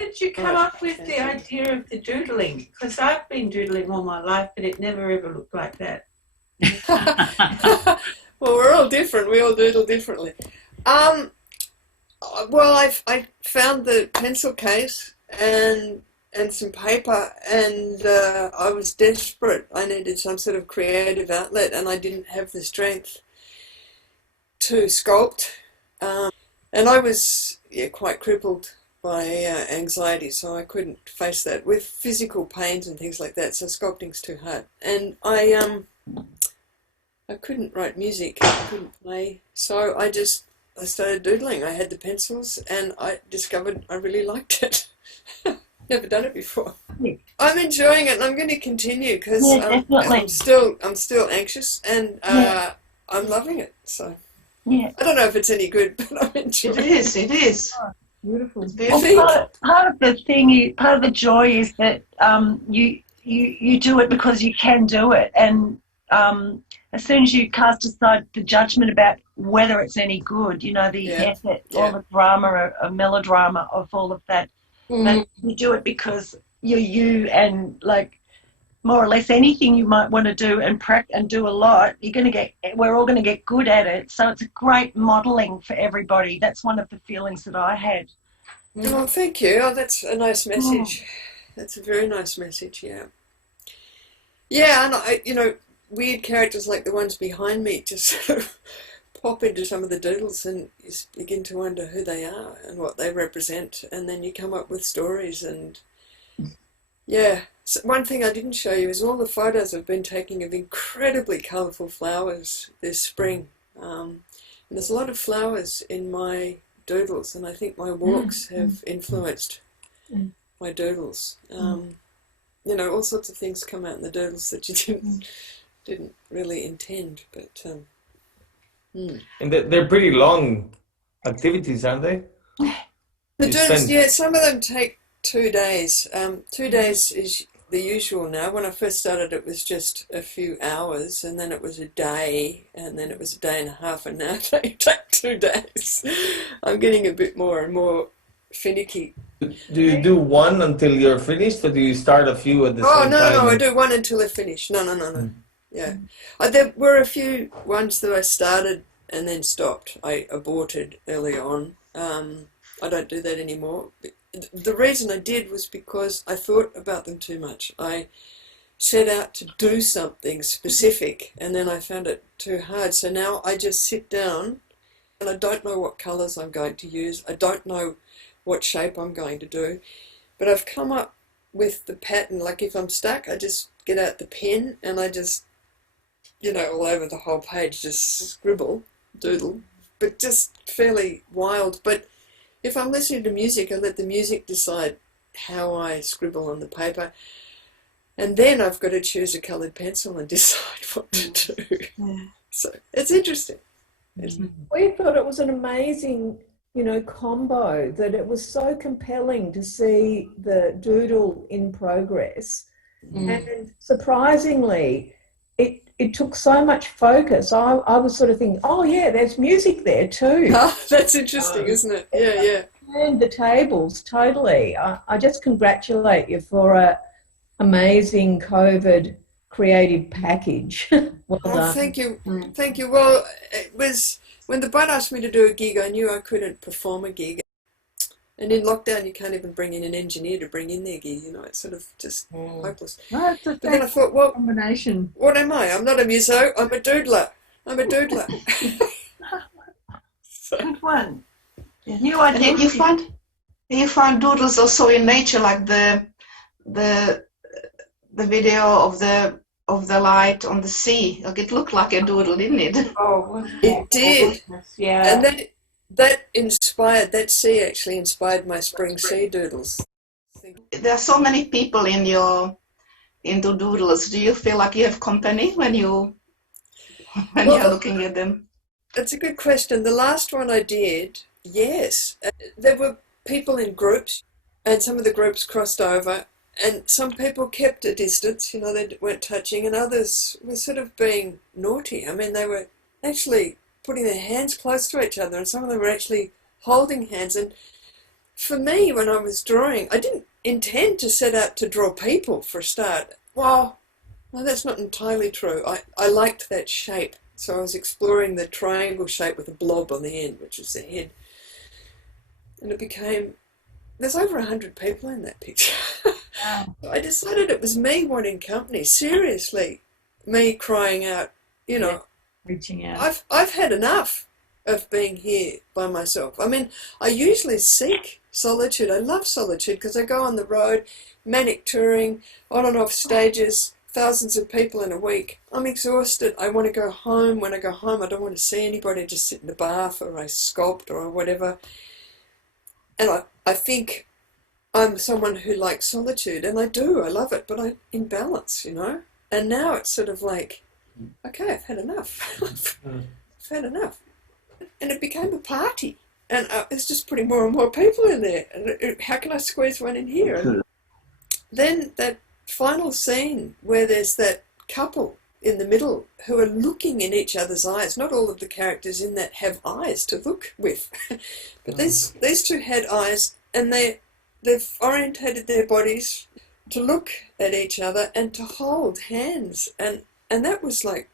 did you come up with the idea of the doodling? Because I've been doodling all my life, but it never ever looked like that. Well, we're all different. We all doodle differently. Well, I found the pencil case and some paper, and I was desperate. I needed some sort of creative outlet, and I didn't have the strength to sculpt. And I was quite crippled by anxiety, so I couldn't face that with physical pains and things like that. So sculpting's too hard, and I couldn't write music. I couldn't play, so I started doodling. I had the pencils, and I discovered I really liked it. Never done it before. Yeah. I'm enjoying it, and I'm going to continue because I'm still anxious, and I'm loving it. So I don't know if it's any good, but I'm enjoying it. It is. Oh, beautiful. Well, part of the thing, part of the joy is that you do it because you can do it, and as soon as you cast aside the judgment about whether it's any good, the effort, all the drama, a melodrama of all of that. But you do it because you're you, and like more or less anything you might want to do and do a lot, we're all going to get good at it. So it's a great modelling for everybody. That's one of the feelings that I had. Oh, thank you. Oh, that's a nice message. That's a very nice message. Yeah. Yeah, and weird characters like the ones behind me just sort of pop into some of the doodles, and you begin to wonder who they are and what they represent, and then you come up with stories. And so one thing I didn't show you is all the photos I've been taking of incredibly colourful flowers this spring. And there's a lot of flowers in my doodles, and I think my walks have influenced my doodles. All sorts of things come out in the doodles that you didn't really intend, but And they're pretty long activities, aren't they? The doodles, some of them take 2 days. 2 days is the usual now. When I first started, it was just a few hours, and then it was a day, and then it was a day and a half, and now they take 2 days. I'm getting a bit more and more finicky. Do you do one until you're finished, or do you start a few at the same time? No, I do one until they're finished. No. Yeah. There were a few ones that I started and then stopped. I aborted early on. I don't do that anymore. The reason I did was because I thought about them too much. I set out to do something specific, and then I found it too hard. So now I just sit down, and I don't know what colours I'm going to use. I don't know what shape I'm going to do. But I've come up with the pattern. Like if I'm stuck, I just get out the pen, and I just all over the whole page, just scribble, doodle, but just fairly wild. But if I'm listening to music, I let the music decide how I scribble on the paper. And then I've got to choose a coloured pencil and decide what to do. Yeah. So it's interesting. We thought it was an amazing, combo, that it was so compelling to see the doodle in progress. And surprisingly, it took so much focus. I was sort of thinking, oh yeah, there's music there too. Oh, that's interesting, isn't it? Yeah. And the tables, totally. I just congratulate you for a amazing COVID creative package. Well done. Thank you. Thank you. Well, it was when the Boite asked me to do a gig, I knew I couldn't perform a gig. And in lockdown, you can't even bring in an engineer to bring in their gig. It's sort of just hopeless. No, it's a But then I thought, well, combination. what am I? I'm not a muso. I'm a doodler. So, Good one. You find doodles also in nature, like the video of the light on the sea. Like it looked like a doodle, didn't it? Oh, it did. Yeah. And that sea actually inspired my spring sea doodles. There are so many people into doodles. Do you feel like you have company when you're looking at them? That's a good question. The last one I did, yes. There were people in groups, and some of the groups crossed over, and some people kept a distance, they weren't touching, and others were sort of being naughty. I mean, they were actually putting their hands close to each other, and some of them were actually holding hands. And for me, when I was drawing, I didn't intend to set out to draw people for a start. Well, no, that's not entirely true. I liked that shape. So I was exploring the triangle shape with a blob on the end, which is the head. And it became, there's over 100 people in that picture. Wow. I decided it was me wanting company, seriously. Me crying out, you know, Reaching out. I've had enough of being here by myself. I mean, I usually seek solitude. I love solitude because I go on the road, manic touring, on and off stages, thousands of people in a week. I'm exhausted. I want to go home. When I go home, I don't want to see anybody. I just sit in the bath or I sculpt or whatever. And I think I'm someone who likes solitude, and I do. I love it, but I'm in balance, you know. And now it's sort of like, okay, I've had enough. I've had enough. And it became a party. And it's just putting more and more people in there. And how can I squeeze one in here? And then that final scene where there's that couple in the middle who are looking in each other's eyes. Not all of the characters in that have eyes to look with. But these two had eyes, and they've orientated their bodies to look at each other and to hold hands. And that was like,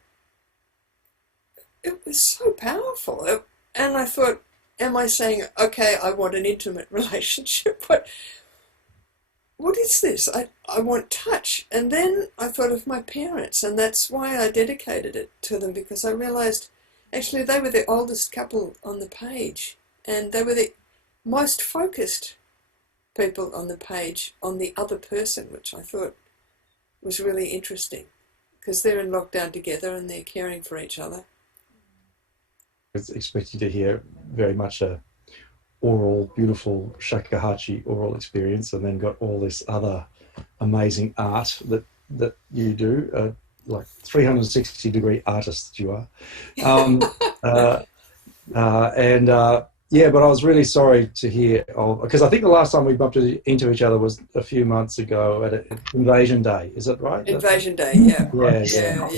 it was so powerful. And I thought, am I saying, okay, I want an intimate relationship? What is this? I want touch. And then I thought of my parents, and that's why I dedicated it to them, because I realised actually they were the oldest couple on the page, and they were the most focused people on the page on the other person, which I thought was really interesting, because they're in lockdown together and they're caring for each other. I was expecting to hear very much a oral, beautiful shakuhachi oral experience, and then got all this other amazing art that you do, like 360-degree artist that you are. Yeah, but I was really sorry to hear of, because I think the last time we bumped into each other was a few months ago at Invasion Day. Is that right? Invasion Day, yeah. Yeah.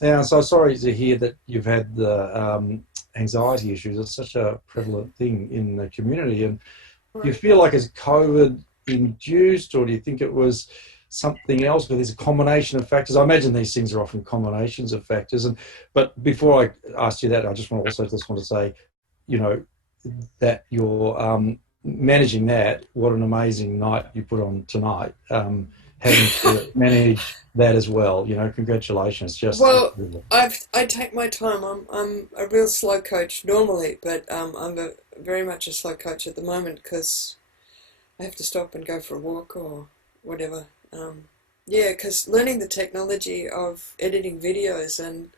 Yeah, so sorry to hear that you've had the anxiety issues. It's such a prevalent thing in the community. And do you feel like it's COVID induced, or do you think it was something else, where there's a combination of factors? I imagine these things are often combinations of factors. But before I ask you that, I just want to say, you know, that you're managing that. What an amazing night you put on tonight. Having to manage that as well, you know, congratulations. Well, I take my time. I'm a real slow coach normally, but I'm very much a slow coach at the moment, because I have to stop and go for a walk or whatever. Yeah, because learning the technology of editing videos and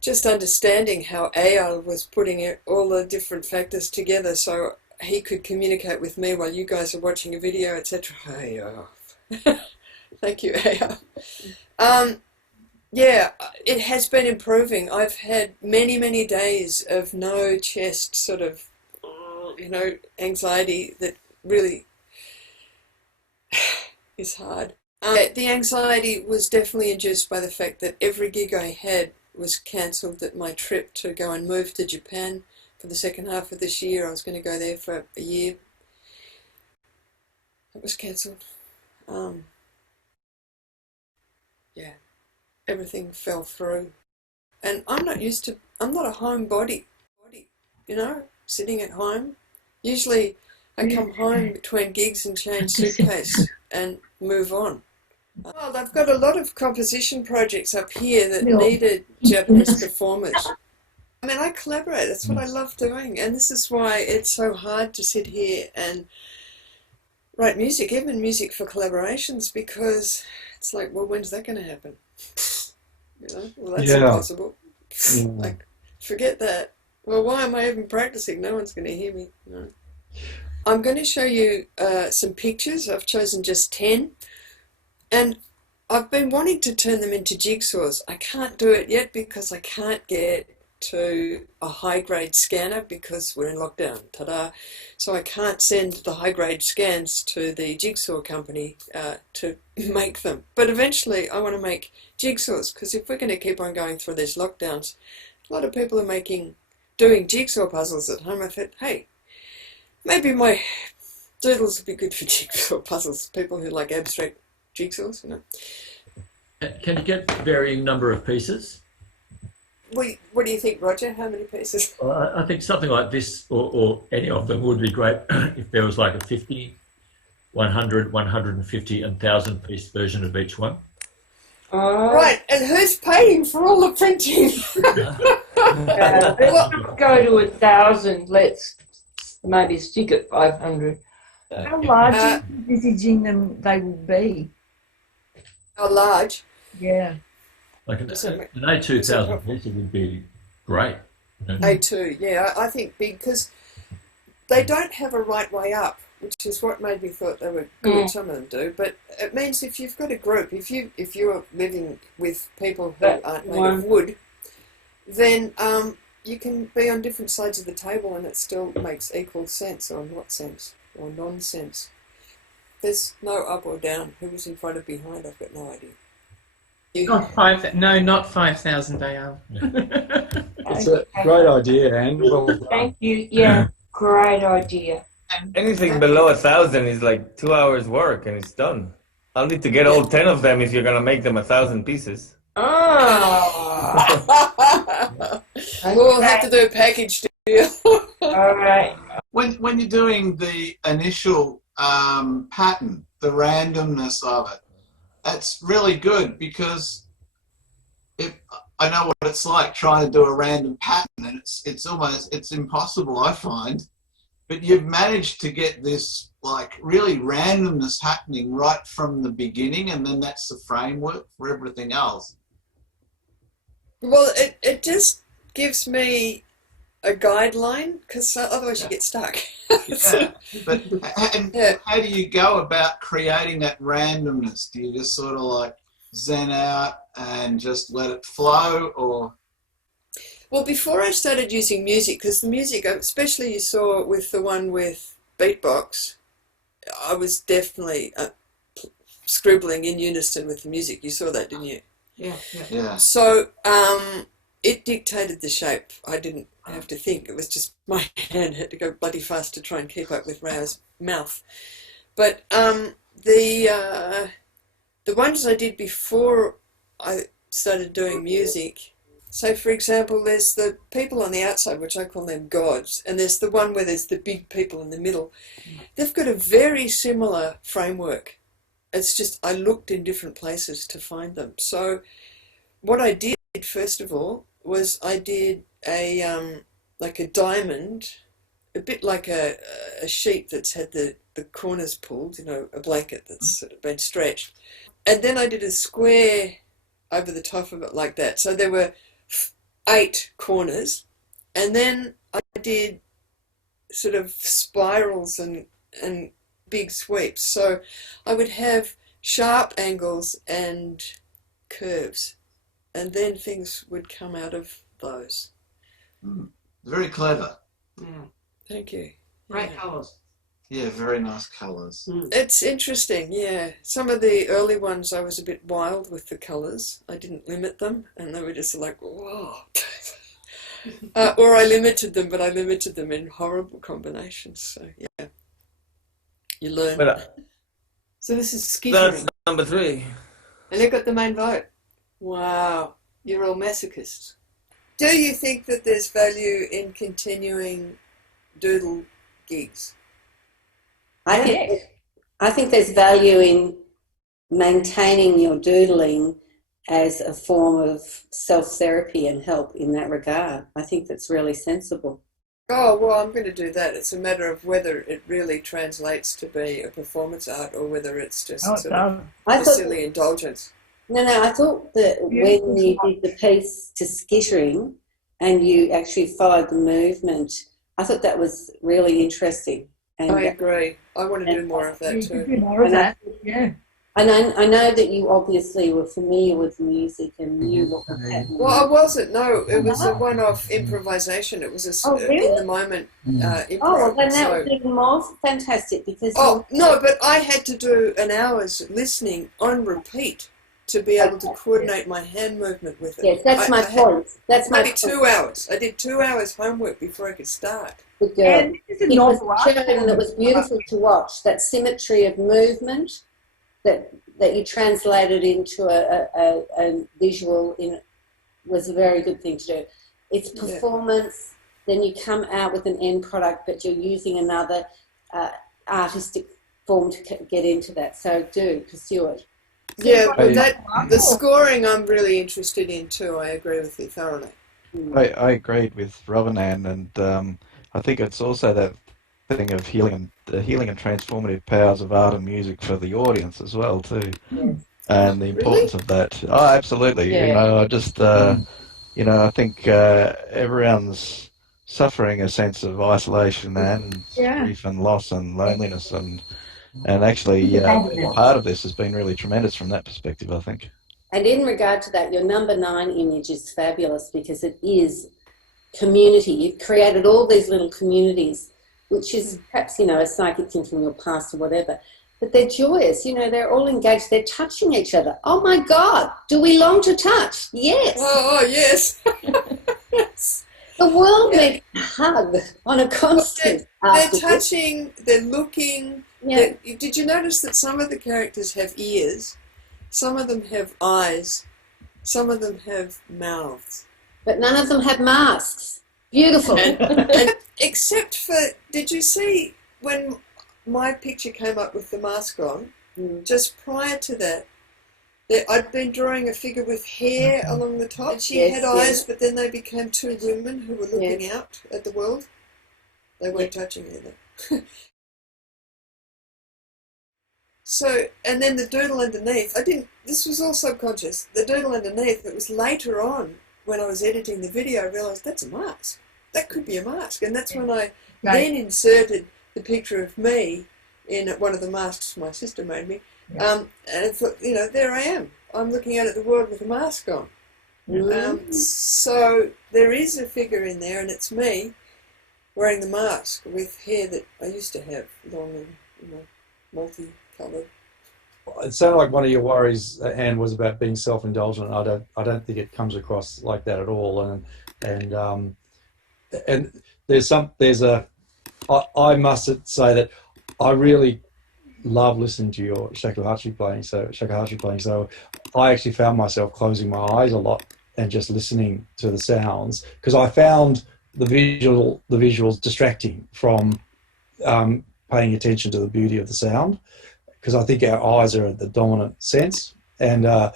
just understanding how AI was putting all the different factors together so he could communicate with me while you guys are watching a video, etc. Thank you, AI. Yeah, it has been improving. I've had many, many days of no chest sort of, you know, anxiety that really is hard. The anxiety was definitely induced by the fact that every gig I had was cancelled, that my trip to go and move to Japan for the second half of this year, I was going to go there for a year, it was cancelled. Yeah, everything fell through. And I'm not a homebody, you know, sitting at home. Usually I come home between gigs and change suitcase and move on. Well, I've got a lot of composition projects up here that needed Japanese performers. I mean, I collaborate. That's what I love doing. And this is why it's so hard to sit here and write music, even music for collaborations, because it's like, well, when's that going to happen? You know, well, that's impossible. Yeah. Like, forget that. Well, why am I even practicing? No one's going to hear me. No. I'm going to show you some pictures. I've chosen just 10. And I've been wanting to turn them into jigsaws. I can't do it yet because I can't get to a high-grade scanner because we're in lockdown. Ta-da! So I can't send the high-grade scans to the jigsaw company to make them. But eventually I want to make jigsaws, because if we're going to keep on going through these lockdowns, a lot of people are doing jigsaw puzzles at home. I thought, hey, Maybe my doodles would be good for jigsaw puzzles. People who like abstract jigsaws, you know. Can you get varying number of pieces? What do you think, Roger? How many pieces? Well, I think something like this or any of them would be great if there was like a 50, 100, 150 and 1,000 piece version of each one. Right, and who's paying for all the printing? Let's not go to 1,000. Let's maybe stick at 500. How large are you envisaging them they will be? How large? Yeah. Like an A2000 piece would be great. You know? A2, yeah, I think big, because they don't have a right way up, which is what made me thought they were good. Some of them do, but it means if you've got a group, if you're living with people who aren't made of wood, then you can be on different sides of the table and it still makes equal sense, or not sense, or nonsense. There's no up or down. Who was in front or behind? I've got no idea. Not 5,000 they are. It's a great idea, Anne. Well done. Thank you. Yeah, great idea. Anything below 1,000 is like 2 hours work and it's done. I'll need to get all 10 of them if you're gonna make them 1,000 pieces. We'll have to do a package deal. All right. When you're doing the initial pattern, the randomness of it, that's really good, because if I know what it's like trying to do a random pattern, and it's impossible, I find. But you've managed to get this like really randomness happening right from the beginning, and then that's the framework for everything else. Well, it just gives me a guideline, because otherwise you get stuck. Yeah. But how do you go about creating that randomness? Do you just sort of like zen out and just let it flow, or? Well, before I started using music, because the music, especially you saw with the one with beatbox, I was definitely scribbling in unison with the music. You saw that, didn't you? Yeah. So it dictated the shape. I didn't have to think. It was just my hand had to go bloody fast to try and keep up with Rao's mouth. But the ones I did before I started doing music, so for example, there's the people on the outside, which I call them gods, and there's the one where there's the big people in the middle. They've got a very similar framework. It's just I looked in different places to find them. So what I did, first of all, was I did a like a diamond, a bit like a sheet that's had the corners pulled, you know, a blanket that's sort of been stretched. And then I did a square over the top of it like that. So there were 8 corners, and then I did sort of spirals and big sweeps. So I would have sharp angles and curves, and then things would come out of those. Very clever. Thank you. Great colours. Yeah, very nice colours. It's interesting, yeah. Some of the early ones I was a bit wild with the colours. I didn't limit them, and they were just like, whoa. Or I limited them, but I limited them in horrible combinations. So, yeah. You learn. So this is That's skittering. number 3. And you got the main vote. Wow. You're all masochists. Do you think that there's value in continuing doodle gigs? I think there's value in maintaining your doodling as a form of self-therapy and help in that regard. I think that's really sensible. Oh, well, I'm going to do that. It's a matter of whether it really translates to be a performance art or whether it's just sort of a silly indulgence. No, I thought that when you did the piece to skittering and you actually followed the movement, I thought that was really interesting. And I agree. I want to do more of that too. More of that, yeah. And I know that you obviously were familiar with music and you looked at. Well, I wasn't. No, it was a one-off improvisation. It was a in the moment improv. Oh, well, then that was even more fantastic because. Oh no, but I had to do an hour's listening on repeat to be able to coordinate my hand movement with it. Yes, that's my point. That's my maybe point. 2 hours. I did 2 hours homework before I could start. Good girl. And this is It was novel shown and it was beautiful to watch. That symmetry of movement that you translated into a visual was a very good thing to do. It's performance, then you come out with an end product, but you're using another artistic form to get into that. So do pursue it. Yeah, but the scoring I'm really interested in too. I agree with you thoroughly. I agreed with Robin Ann, and I think it's also that thing of the healing and transformative powers of art and music for the audience as well too, and the importance of that. Oh, absolutely. Yeah. You know, I just you know, I think everyone's suffering a sense of isolation and grief and loss and loneliness, and actually part of this has been really tremendous from that perspective, I think. And in regard to that, your number 9 image is fabulous because it is community. You've created all these little communities, which is perhaps, you know, a psychic thing from your past or whatever. But they're joyous, you know, they're all engaged, they're touching each other. Oh my God, do we long to touch? Yes. Oh yes. Yes. The world needs a hug on a constant. They're touching, they're looking. Yeah. Did you notice that some of the characters have ears, some of them have eyes, some of them have mouths? But none of them have masks. Beautiful. And except for, did you see when my picture came up with the mask on, just prior to that, I'd been drawing a figure with hair along the top. And she had eyes, but then they became 2 women who were looking out at the world. They weren't touching either. So, and then the doodle underneath, this was all subconscious. The doodle underneath, it was later on when I was editing the video, I realised that's a mask. That could be a mask. And that's when I then inserted the picture of me in one of the masks my sister made me. And I thought, you know, there I am. I'm looking out at the world with a mask on. So there is a figure in there, and it's me wearing the mask with hair that I used to have, long and, you know, multicoloured. It sounded like one of your worries, Anne, was about being self-indulgent. I don't think it comes across like that at all. And I must say that I really love listening to your shakuhachi playing. So I actually found myself closing my eyes a lot and just listening to the sounds, because I found the visuals distracting from paying attention to the beauty of the sound, because I think our eyes are the dominant sense. And there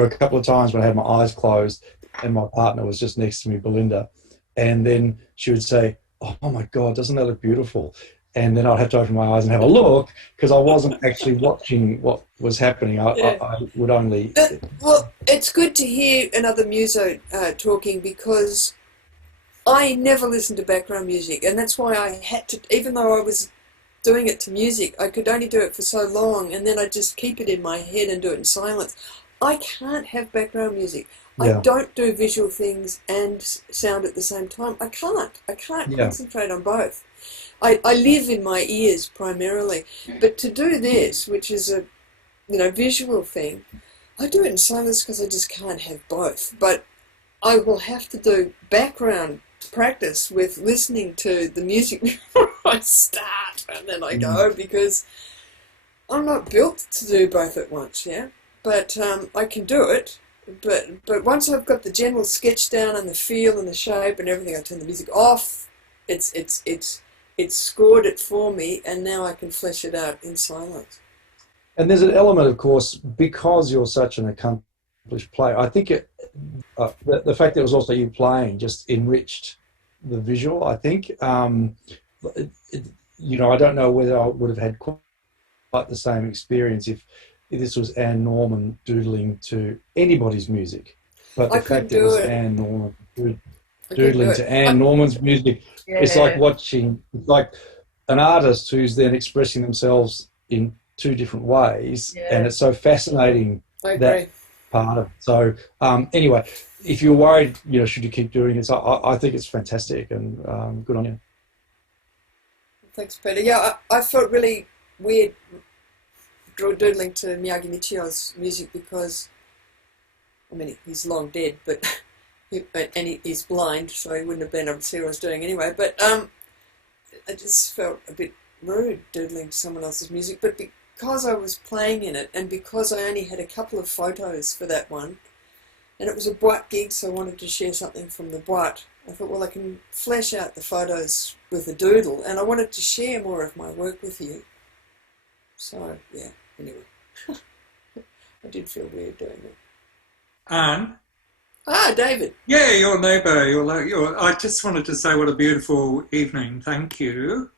were a couple of times when I had my eyes closed and my partner was just next to me, Belinda, and then she would say, "Oh my God, doesn't that look beautiful?" And then I'd have to open my eyes and have a look, because I wasn't actually watching what was happening. I would only... Well, it's good to hear another muso talking, because I never listened to background music, and that's why I had to, even though I was doing it to music, I could only do it for so long, and then I just keep it in my head and do it in silence. I can't have background music. I don't do visual things and sound at the same time. I can't concentrate on both. I live in my ears primarily, but to do this, which is a visual thing, I do it in silence because I just can't have both. But I will have to do background practice with listening to the music before I start, and then I go, because I'm not built to do both at once. But I can do it. But once I've got the general sketch down and the feel and the shape and everything, I turn the music off. It's scored it for me, and now I can flesh it out in silence. And there's an element, of course, because you're such an accomplished player. I think the fact that it was also you playing just enriched the visual. I think, I don't know whether I would have had quite the same experience if this was Anne Norman doodling to anybody's music. But the fact that it was Anne Norman doodling to Anne Norman's music, it's like watching, like an artist who's then expressing themselves in 2 different ways, and it's so fascinating, that part of it. So anyway, if you're worried, should you keep doing it? So I think it's fantastic, and good on you. Thanks, Peter. Yeah, I felt really weird doodling to Miyagi Michio's music because, I mean, he's long dead, but he's blind, so he wouldn't have been able to see what I was doing anyway. But I just felt a bit rude doodling to someone else's music. But because I was playing in it, and because I only had a couple of photos for that one, and it was a Boite gig, so I wanted to share something from the Boite, I thought, well, I can flesh out the photos with a doodle, and I wanted to share more of my work with you. So, yeah, anyway. I did feel weird doing it. Anne? Ah, David. Yeah, your neighbour. I just wanted to say what a beautiful evening. Thank you.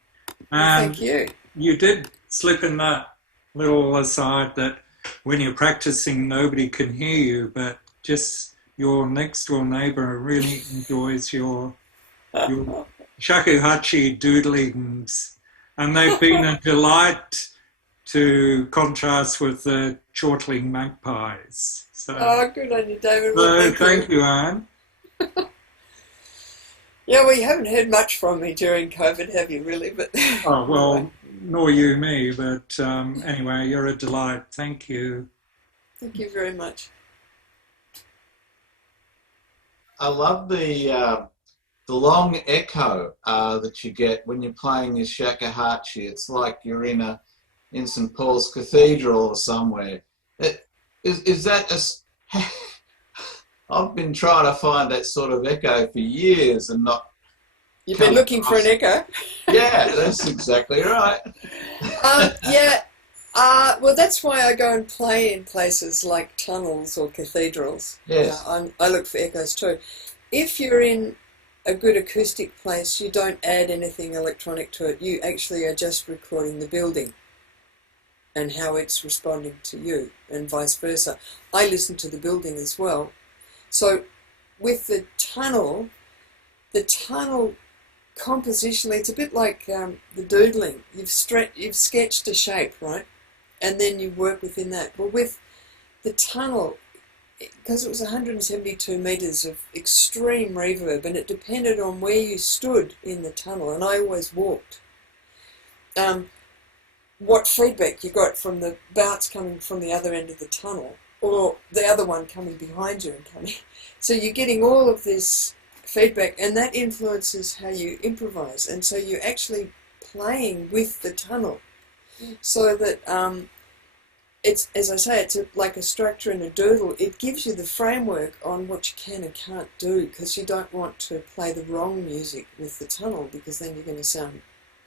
And thank you. You did slip in that little aside that when you're practicing, nobody can hear you, but just your next door neighbour really enjoys your shakuhachi doodlings, and they've been a delight to contrast with the chortling magpies. So, good on you, David. So thank you, Anne. Yeah, well, you haven't heard much from me during COVID, have you, really? But oh, well, nor you me, but anyway, you're a delight. Thank you. Thank you very much. I love the long echo that you get when you're playing your shakuhachi. It's like you're in St. Paul's Cathedral or somewhere. Is that I've been trying to find that sort of echo for years and not. You've been looking for an echo? Yeah, that's exactly right. Yeah. Well, that's why I go and play in places like tunnels or cathedrals. Yes. I look for echoes too. If you're in a good acoustic place, you don't add anything electronic to it. You actually are just recording the building and how it's responding to you, and vice versa. I listen to the building as well. So with the tunnel compositionally, it's a bit like the doodling. You've sketched a shape, right? And then you work within that. Well, with the tunnel, because it was 172 metres of extreme reverb, and it depended on where you stood in the tunnel, and I always walked. What feedback you got from the bounce coming from the other end of the tunnel, or the other one coming behind you and coming. So you're getting all of this feedback, and that influences how you improvise. And so you're actually playing with the tunnel, so that it's, as I say, it's like a structure in a doodle. It gives you the framework on what you can and can't do, because you don't want to play the wrong music with the tunnel, because then you're going to sound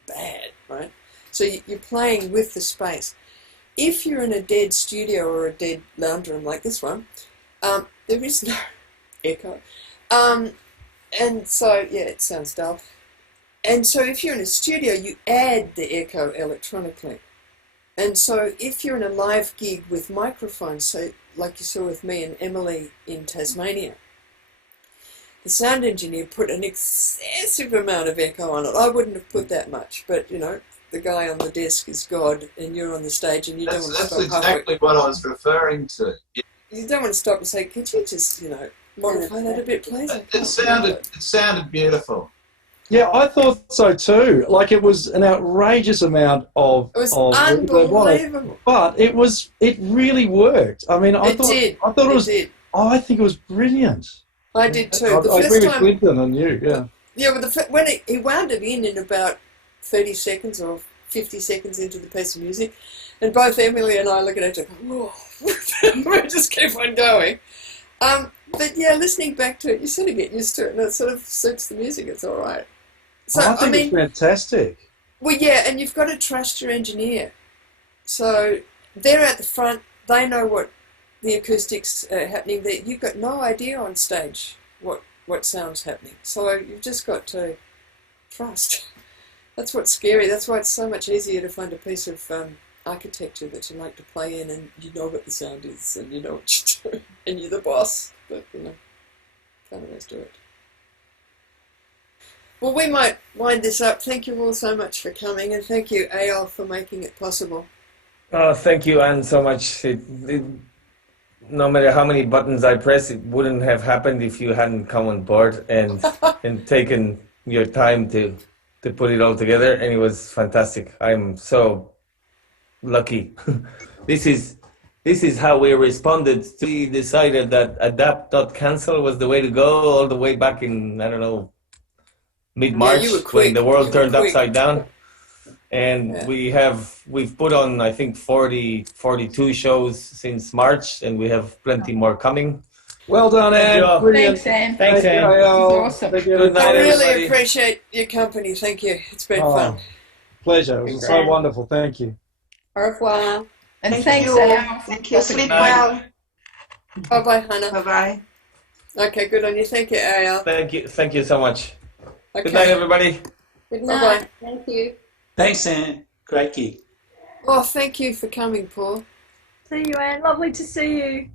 bad, right? So you're playing with the space. If you're in a dead studio or a dead lounge room like this one, there is no echo. And so, yeah, it sounds dull. And so if you're in a studio, you add the echo electronically. And so if you're in a live gig with microphones, so like you saw with me and Emily in Tasmania, the sound engineer put an excessive amount of echo on it. I wouldn't have put that much, but, you know, the guy on the desk is God, and you're on the stage, and you don't want to stop. That's exactly what I was referring to. You don't want to stop and say, could you just, modify that a bit, please? It sounded beautiful. Yeah, I thought so too. Like, it was an outrageous amount of. It was unbelievable. But it really worked. I mean, I thought it was. I think it was brilliant. I did too. I agree with Clinton and you. Yeah. Yeah, but when he wound it in about 30 seconds or 50 seconds into the piece of music, and both Emily and I look at each other, whoa, we just keep on going. But yeah, listening back to it, you sort of get used to it, and it sort of suits the music. It's all right. So I think it's fantastic. Well, yeah, and you've got to trust your engineer. So they're at the front; they know what the acoustics are happening. There, you've got no idea on stage what sound's happening. So you've just got to trust. That's what's scary. That's why it's so much easier to find a piece of architecture that you like to play in, and you know what the sound is, and you know what you're doing, and you're the boss. But, can't always do it. Well, we might wind this up. Thank you all so much for coming, and thank you, Eyal, for making it possible. Thank you, Anne, so much. No matter how many buttons I press, it wouldn't have happened if you hadn't come on board and taken your time to put it all together, and it was fantastic. I'm so lucky. this is how we responded. We decided that adapt.cancel was the way to go all the way back in, I don't know, mid-March, when the world turned upside down. And we've put on, I think, 42 shows since March, and we have plenty more coming. Well done, Anne. Brilliant. Thanks, Anne. Thanks, Anne. Awesome. Good night, I really everybody. appreciate your company. Thank you. It's been fun. Pleasure. It was so wonderful. Thank you. Au revoir. And Thank thanks, you. Al. Thank you. Sleep night. well. Bye-bye, Hannah. Bye-bye. Okay, good on you. Thank you, Ariel. Thank you so much. Okay. Good night, everybody. Good Bye-bye. night. Thank you. Thanks, Anne. Great gig. Oh, thank you for coming, Paul. See you, Anne. Lovely to see you.